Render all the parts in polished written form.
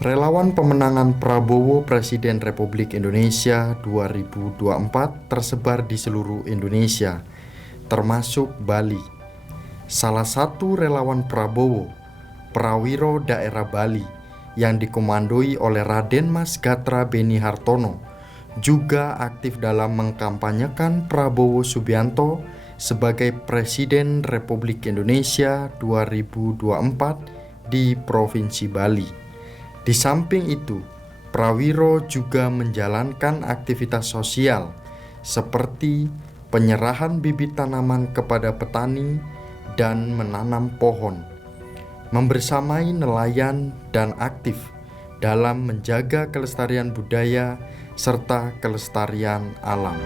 Relawan pemenangan Prabowo Presiden Republik Indonesia 2024 tersebar di seluruh Indonesia, termasuk Bali. Salah satu relawan Prabowo, Prawiro Daerah Bali, yang dikomandoi oleh Raden Mas Gatra Beni Hartono, juga aktif dalam mengkampanyekan Prabowo Subianto sebagai Presiden Republik Indonesia 2024 di Provinsi Bali. Di samping itu, Prawiro juga menjalankan aktivitas sosial seperti penyerahan bibit tanaman kepada petani dan menanam pohon, membersamai nelayan dan aktif dalam menjaga kelestarian budaya serta kelestarian alam.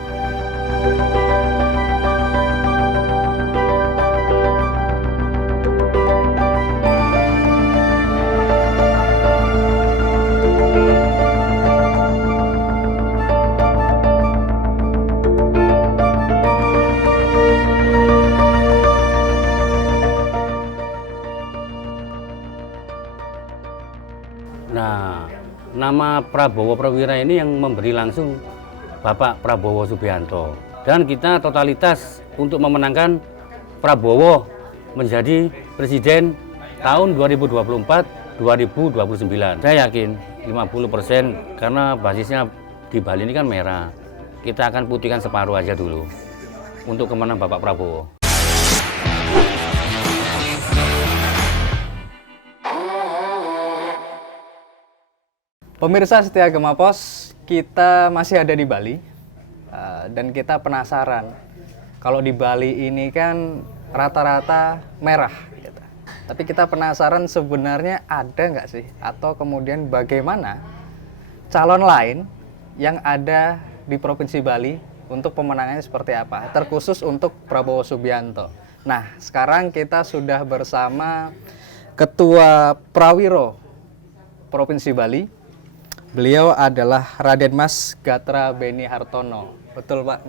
Nah, nama Prabowo Prawira ini yang memberi langsung Bapak Prabowo Subianto. Dan kita totalitas untuk memenangkan Prabowo menjadi Presiden tahun 2024-2029. Saya yakin 50% karena basisnya di Bali ini kan merah. Kita akan putihkan separuh aja dulu untuk kemenangan Bapak Prabowo. Pemirsa setia Gema Pos, kita masih ada di Bali dan kita penasaran kalau di Bali ini kan rata-rata merah gitu. Tapi kita penasaran sebenarnya ada nggak sih atau kemudian bagaimana calon lain yang ada di Provinsi Bali untuk pemenangannya seperti apa, terkhusus untuk Prabowo Subianto. Nah, sekarang kita sudah bersama Ketua Prawiro Provinsi Bali. Beliau adalah Raden Mas Gatra Beni Hartono. Betul, Pak?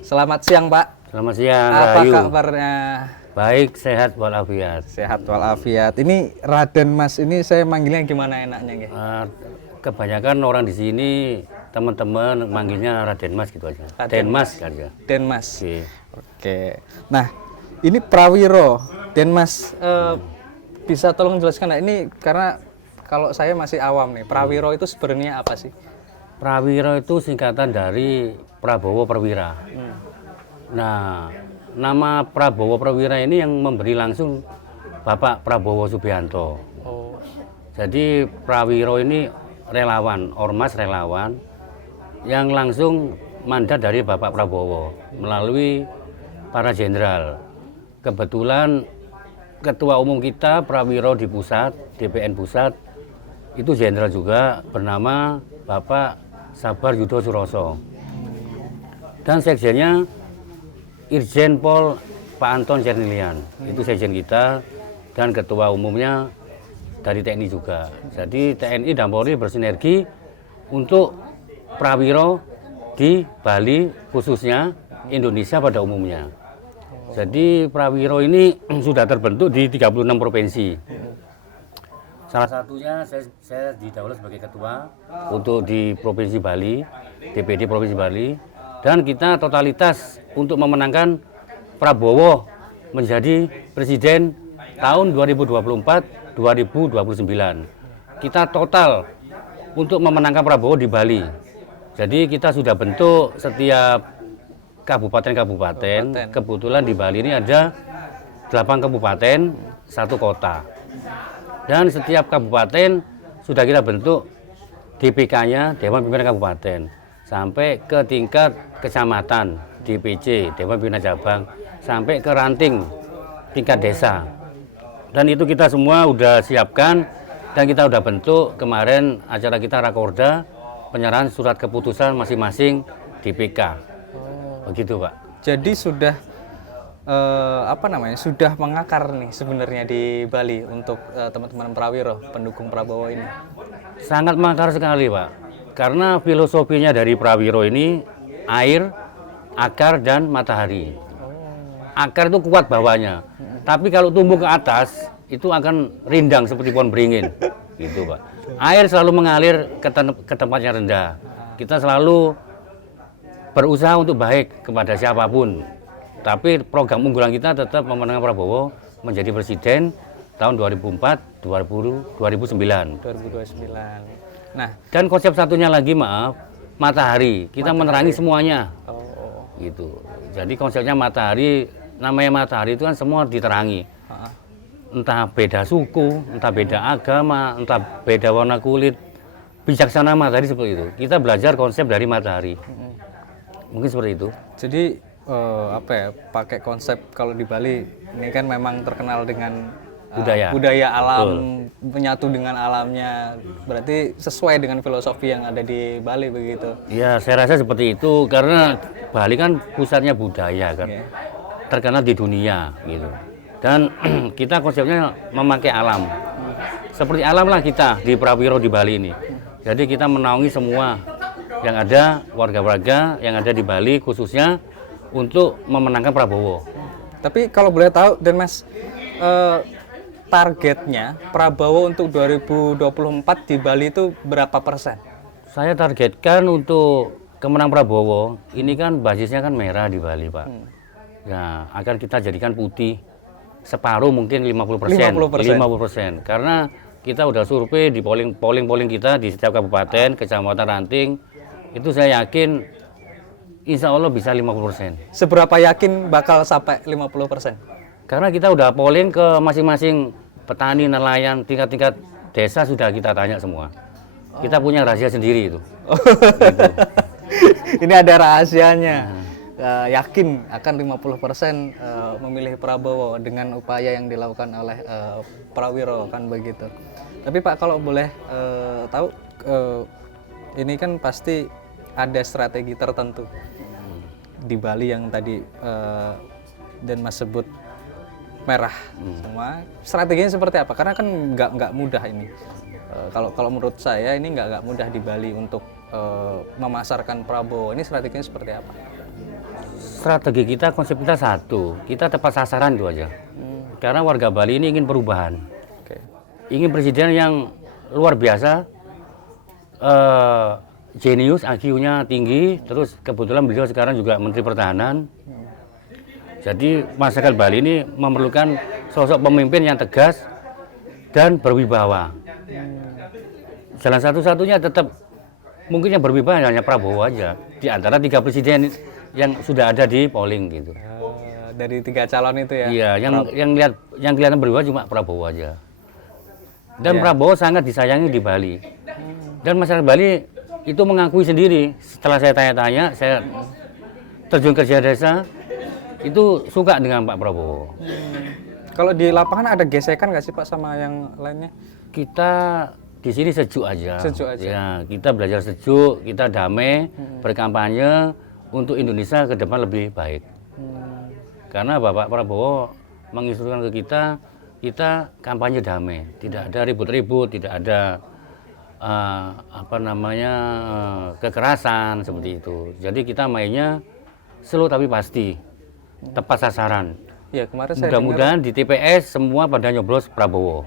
Selamat siang, Pak. Selamat siang, Apa Rayu. kabarnya? Baik, sehat walafiat. Sehat walafiat. Ini Raden Mas ini saya manggilnya gimana enaknya, nggih? Kebanyakan orang di sini teman-teman manggilnya Raden Mas gitu aja. Den Mas kan ya. Den Mas. Oke. Nah, ini Prawiro. Den Mas bisa tolong jelaskan nggak? Ini karena kalau saya masih awam nih, Prawiro itu sebenarnya apa sih? Prawiro itu singkatan dari Prabowo Prawira. Nah, nama Prabowo Prawira ini yang memberi langsung Bapak Prabowo Subianto. Oh. Jadi Prawiro ini relawan, ormas relawan yang langsung mandat dari Bapak Prabowo melalui para jenderal. Kebetulan Ketua Umum kita Prawiro di pusat, DPN pusat, itu jenderal juga bernama Bapak Sabar Yudho Suroso. Dan sekjennya Irjen Pol Pak Anton Cernilian, itu sekjen kita, dan ketua umumnya dari TNI juga. Jadi TNI dan Polri bersinergi untuk Prawiro di Bali, khususnya Indonesia pada umumnya. Jadi Prawiro ini sudah terbentuk di 36 provinsi. Salah satunya saya didaulat sebagai ketua untuk di Provinsi Bali, DPD Provinsi Bali, dan kita totalitas untuk memenangkan Prabowo menjadi Presiden tahun 2024-2029. Kita total untuk memenangkan Prabowo di Bali. Jadi kita sudah bentuk setiap kabupaten. Kebetulan di Bali ini ada 8 kabupaten, 1 kota. Dan setiap kabupaten sudah kita bentuk DPK-nya, Dewan Pimpinan Kabupaten, sampai ke tingkat kecamatan, DPC, Dewan Pimpinan Cabang, sampai ke ranting tingkat desa. Dan itu kita semua udah siapkan dan kita udah bentuk. Kemarin acara kita Rakorda, penyerahan surat keputusan masing-masing DPK. Begitu, Pak. Jadi sudah sudah mengakar nih sebenarnya di Bali untuk teman-teman Prawiro, pendukung Prabowo ini. Sangat mengakar sekali, Pak. Karena filosofinya dari Prawiro ini air, akar, dan matahari. Akar itu kuat bawahnya, tapi kalau tumbuh ke atas itu akan rindang seperti pohon beringin. gitu Pak. Air selalu mengalir ke tempat yang rendah. Kita selalu berusaha untuk baik kepada siapapun. Tapi program unggulan kita tetap memenangkan Prabowo menjadi presiden tahun 2004, 2009. 2029. Nah, Dan konsep satunya lagi maaf, matahari. Kita menerangi semuanya. oh, Gitu. Jadi konsepnya matahari, namanya matahari itu kan semua diterangi. Entah beda suku, entah beda agama, entah beda warna kulit, bijaksana matahari seperti itu. Kita belajar konsep dari matahari. Mungkin seperti itu. jadi apa ya? Pakai konsep kalau di Bali ini kan memang terkenal dengan budaya alam, menyatu dengan alamnya. Berarti sesuai dengan filosofi yang ada di Bali begitu. Ya, saya rasa seperti itu karena Bali kan pusatnya budaya kan, terkenal di dunia gitu. Dan kita konsepnya memakai alam. Seperti alam lah kita di Prawiro di Bali ini. Jadi kita menaungi semua yang ada, warga-warga yang ada di Bali khususnya untuk memenangkan Prabowo. Tapi kalau boleh tahu, dan Mas, targetnya Prabowo untuk 2024 di Bali itu berapa persen? Saya targetkan untuk kemenang Prabowo, ini kan basisnya kan merah di Bali Pak. Ya, akan kita jadikan putih. Separuh mungkin 50%. 50%. Karena kita udah survei di polling kita di setiap kabupaten, kecamatan, ranting, itu saya yakin insya Allah bisa 50%. Seberapa yakin bakal sampai 50%? Karena kita udah polling ke masing-masing petani, nelayan, tingkat-tingkat desa sudah kita tanya semua. Kita punya rahasia sendiri itu. Ini ada rahasianya. Yakin akan 50% memilih Prabowo dengan upaya yang dilakukan oleh Prawiro kan begitu. Tapi Pak, kalau boleh tahu, ini kan pasti ada strategi tertentu di Bali yang tadi dan Mas sebut merah semua. Strateginya seperti apa? Karena kan nggak mudah ini. Kalau menurut saya ini nggak mudah di Bali untuk memasarkan Prabowo. Ini strateginya seperti apa? Strategi kita, konsep kita satu, kita tepat sasaran itu aja. Karena warga Bali ini ingin perubahan, ingin presiden yang luar biasa, jenius, IQ-nya tinggi, terus kebetulan beliau sekarang juga Menteri Pertahanan. Jadi masyarakat Bali ini memerlukan sosok pemimpin yang tegas dan berwibawa. Jalan satu-satunya tetap mungkin yang berwibawa hanya Prabowo aja di antara 3 presiden yang sudah ada di polling gitu. Dari 3 calon itu ya? Iya, yang kelihatan berwibawa cuma Prabowo aja. Dan Prabowo sangat disayangi di Bali. Dan masyarakat Bali itu mengakui sendiri. Setelah saya tanya-tanya, saya terjun kerja desa, itu suka dengan Pak Prabowo. Kalau di lapangan ada gesekan nggak sih Pak sama yang lainnya? Kita di sini sejuk aja. Sejuk aja. Ya, kita belajar sejuk, kita damai, berkampanye untuk Indonesia ke depan lebih baik. Karena Bapak Prabowo menginstruksikan ke kita kampanye damai, tidak ada ribut-ribut, tidak ada kekerasan seperti itu. Jadi kita mainnya slow tapi pasti, tepat sasaran. Ya, kemarin saya Mudah-mudahan di TPS semua pada nyoblos Prabowo.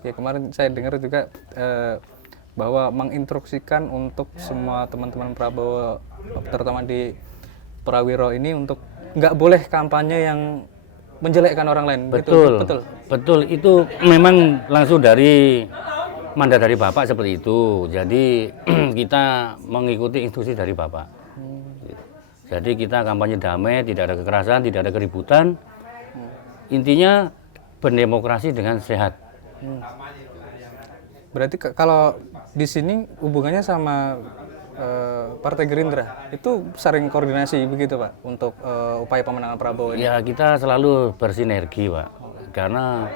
Ya, kemarin saya dengar juga bahwa menginstruksikan untuk semua teman-teman Prabowo, terutama di Prawiro ini, untuk nggak boleh kampanye yang menjelekkan orang lain. Betul. Itu memang langsung dari mandat dari Bapak seperti itu. Jadi kita mengikuti instruksi dari Bapak. Jadi kita kampanye damai, tidak ada kekerasan, tidak ada keributan. Intinya berdemokrasi dengan sehat. Berarti kalau di sini hubungannya sama Partai Gerindra itu sering koordinasi begitu Pak untuk upaya pemenangan Prabowo ini? Ya, kita selalu bersinergi Pak, karena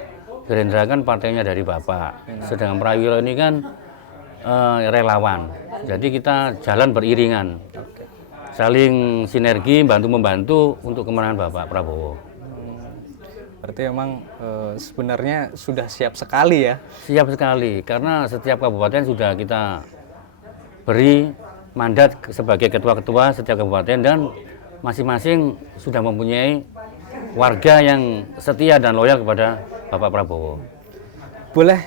Gerindra kan partainya dari Bapak, sedangkan Prawiro ini kan relawan, jadi kita jalan beriringan, saling sinergi, bantu-membantu untuk kemenangan Bapak Prabowo. Berarti memang sebenarnya sudah siap sekali ya? Siap sekali, karena setiap kabupaten sudah kita beri mandat sebagai ketua-ketua setiap kabupaten, dan masing-masing sudah mempunyai warga yang setia dan loyal kepada Bapak Prabowo. Boleh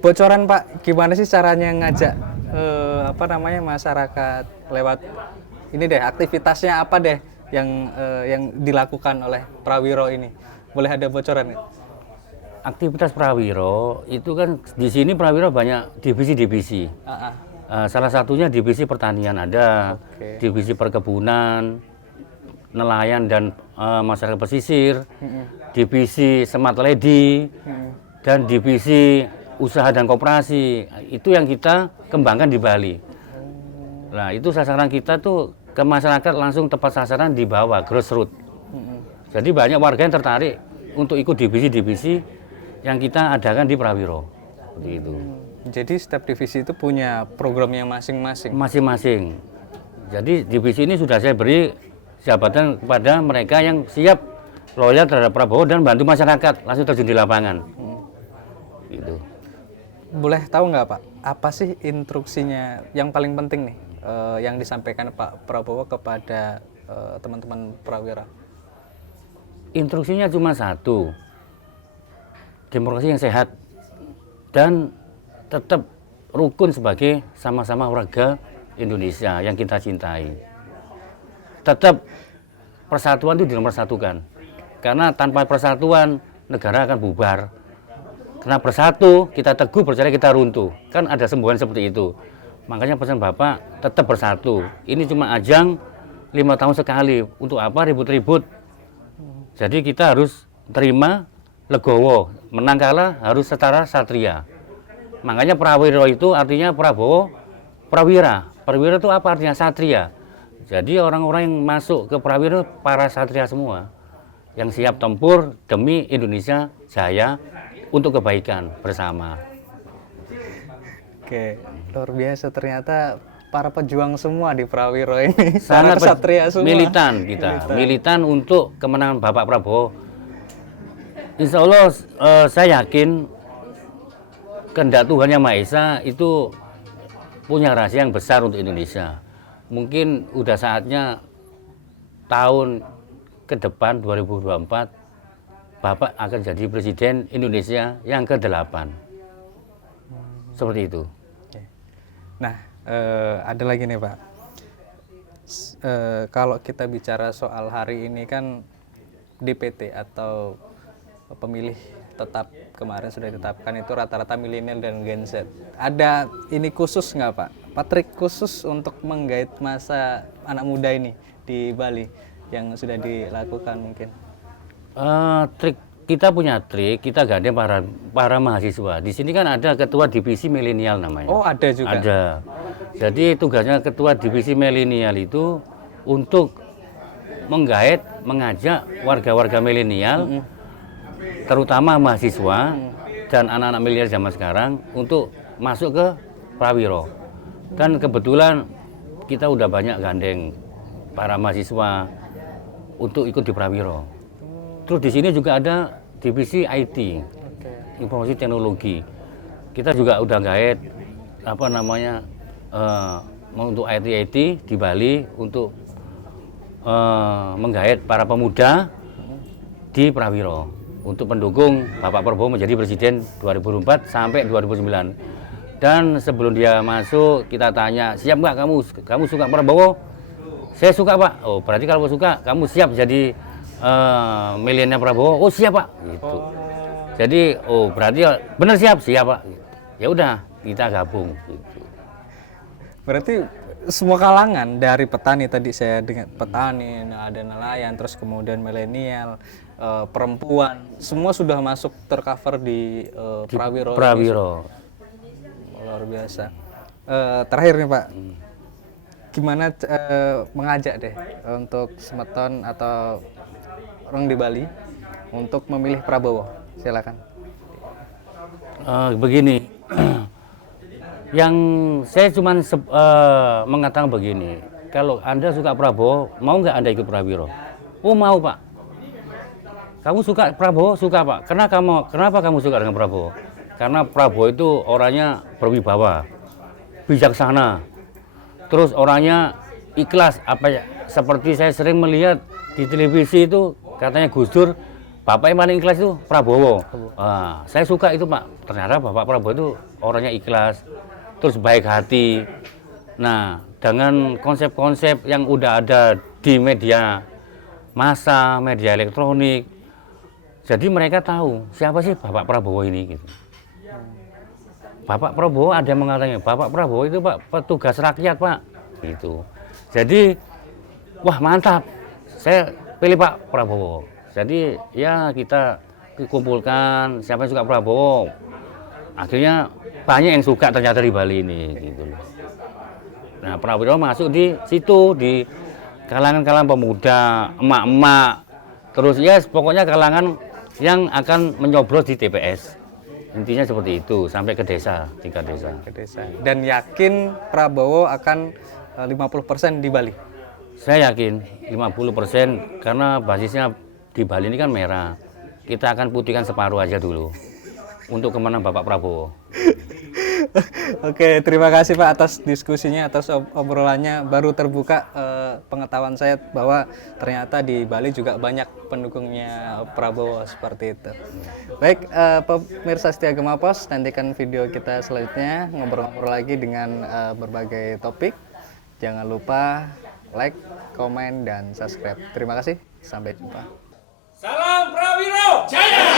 bocoran Pak, gimana sih caranya ngajak masyarakat lewat ini deh, aktivitasnya apa deh yang dilakukan oleh Prawiro ini? Boleh ada bocoran nggak? Aktivitas Prawiro itu kan di sini Prawiro banyak divisi-divisi. Salah satunya divisi pertanian ada, divisi perkebunan, nelayan dan masyarakat pesisir, divisi smart lady, dan divisi usaha dan koperasi. Itu yang kita kembangkan di Bali. Nah, itu sasaran kita tuh ke masyarakat langsung tepat sasaran di bawah, grassroots. Jadi banyak warga yang tertarik untuk ikut divisi-divisi yang kita adakan di Prawiro. Seperti itu. Jadi setiap divisi itu punya programnya masing-masing? Masing-masing. Jadi divisi ini sudah saya beri jabatan kepada mereka yang siap loyal terhadap Prabowo dan bantu masyarakat langsung terjun di lapangan. Gitu. Boleh tahu nggak Pak, apa sih instruksinya yang paling penting nih yang disampaikan Pak Prabowo kepada teman-teman Prawira? Instruksinya cuma satu, demokrasi yang sehat dan tetap rukun sebagai sama-sama warga Indonesia yang kita cintai. Tetap persatuan itu dinomor-satukan, karena tanpa persatuan negara akan bubar. Karena bersatu, kita teguh, percaya kita runtuh. Kan ada semboyan seperti itu. Makanya pesan Bapak, tetap bersatu. Ini cuma ajang 5 tahun sekali. Untuk apa ribut-ribut? Jadi kita harus terima legowo. Menang kalah harus setara satria. Makanya Prawiro itu artinya Prabowo, Prawira. Prawira itu apa artinya? Satria. Jadi orang-orang yang masuk ke Prawiro para satria semua. Yang siap tempur demi Indonesia jaya, untuk kebaikan bersama. Oke, luar biasa ternyata para pejuang semua di Prawiro ini. Sangat satria semua. Militan kita, militan untuk kemenangan Bapak Prabowo. Insya Allah saya yakin kehendak Tuhan Yang Maha Esa itu punya rahasia yang besar untuk Indonesia. Mungkin udah saatnya tahun ke depan 2024 Bapak akan jadi Presiden Indonesia yang ke-8. Seperti itu. Nah, ada lagi nih Pak. Kalau kita bicara soal hari ini kan DPT atau pemilih tetap kemarin sudah ditetapkan itu rata-rata milenial dan Gen Z. Ada ini khusus nggak Pak? Trik khusus untuk menggait masa anak muda ini di Bali yang sudah dilakukan mungkin? Kita punya trik, kita gandeng para mahasiswa. Di sini kan ada ketua divisi milenial namanya. Oh, ada juga. Ada. Jadi tugasnya ketua divisi milenial itu untuk menggait, mengajak warga-warga milenial, terutama mahasiswa dan anak-anak milenial zaman sekarang untuk masuk ke Prawiro. Dan kebetulan kita udah banyak gandeng para mahasiswa untuk ikut di Prawiro. Terus di sini juga ada divisi IT, informasi teknologi. Kita juga udah gait untuk IT di Bali untuk menggait para pemuda di Prawiro untuk mendukung Bapak Prabowo menjadi Presiden 2004 sampai 2009. Dan sebelum dia masuk kita tanya, siap nggak kamu suka Prabowo? Saya suka Pak. Oh berarti kalau suka kamu siap jadi milenial Prabowo? Oh siap Pak. Gitu. Jadi berarti benar siap Pak. Ya udah kita gabung. Gitu. Berarti semua kalangan dari petani tadi saya dengar petani, ada nelayan, terus kemudian milenial, perempuan, semua sudah masuk tercover di Prawiro. Luar biasa. Terakhir nih Pak, gimana mengajak deh untuk semeton atau orang di Bali untuk memilih Prabowo? Silakan. Begini, yang saya cuma mengatakan begini, kalau Anda suka Prabowo, mau nggak Anda ikut Prawiro? Oh mau Pak. Kamu suka Prabowo? Suka Pak. Kenapa kamu suka dengan Prabowo? Karena Prabowo itu orangnya berwibawa, bijaksana, terus orangnya ikhlas. Seperti saya sering melihat di televisi itu katanya Gus Dur Bapak yang paling ikhlas itu Prabowo. Saya suka itu Pak. Ternyata Bapak Prabowo itu orangnya ikhlas, terus baik hati. Nah, dengan konsep-konsep yang udah ada di media massa, media elektronik, jadi mereka tahu siapa sih Bapak Prabowo ini gitu. Bapak Prabowo ada yang mengatakan, Bapak Prabowo itu Pak petugas rakyat Pak. Gitu. Jadi, wah mantap, saya pilih Pak Prabowo. Jadi ya kita kumpulkan siapa yang suka Prabowo. Akhirnya banyak yang suka ternyata di Bali ini. Gitu. Nah Prabowo masuk di situ, di kalangan-kalangan pemuda, emak-emak. Terus ya pokoknya kalangan yang akan menyoblos di TPS. Intinya seperti itu, sampai ke desa, tingkat desa. Ke desa. Dan yakin Prabowo akan 50% di Bali? Saya yakin 50% karena basisnya di Bali ini kan merah. Kita akan putihkan separuh aja dulu untuk kemenangan Bapak Prabowo. Oke, terima kasih Pak atas diskusinya, atas obrolannya. Baru terbuka pengetahuan saya bahwa ternyata di Bali juga banyak pendukungnya Prabowo seperti itu. Baik, pemirsa setia Gema Pos, nantikan video kita selanjutnya ngobrol-ngobrol lagi dengan berbagai topik. Jangan lupa like, komen, dan subscribe. Terima kasih, sampai jumpa. Salam Prawiro Jaya!